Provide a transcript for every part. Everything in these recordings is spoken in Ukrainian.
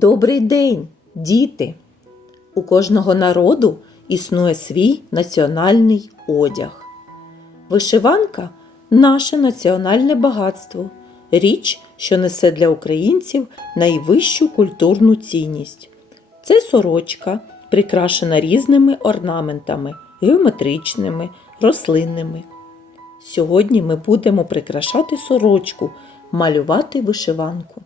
Добрий день, діти! У кожного народу існує свій національний одяг. Вишиванка наше національне багатство, річ, що несе для українців найвищу культурну цінність. Це сорочка, прикрашена різними орнаментами, геометричними, рослинними. Сьогодні ми будемо прикрашати сорочку, малювати вишиванку.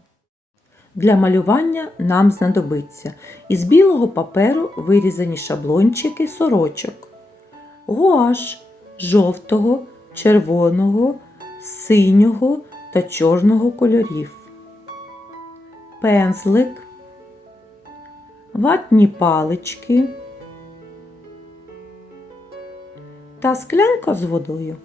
Для малювання нам знадобиться із білого паперу вирізані шаблончики сорочок, гуаш жовтого, червоного, синього та чорного кольорів, пензлик, ватні палички та склянка з водою.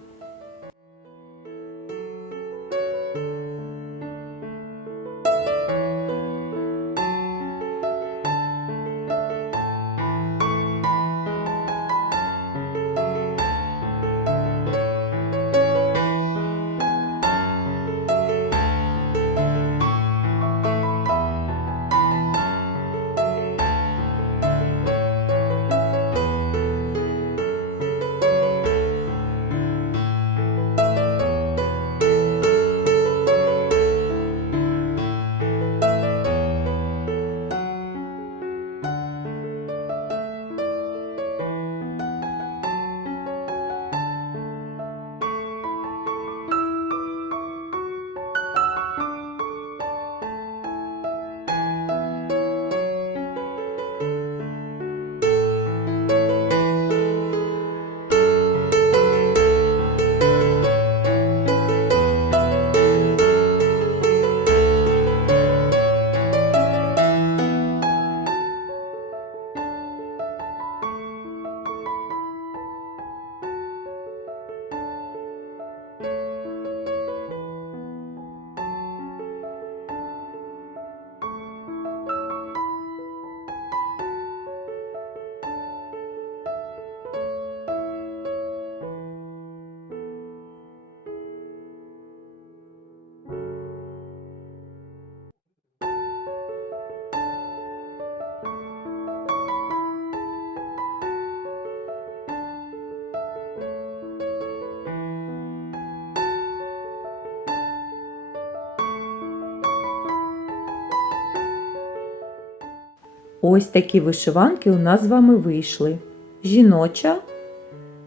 Ось такі вишиванки у нас з вами вийшли: жіноча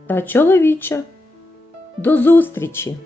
та чоловіча. До зустрічі!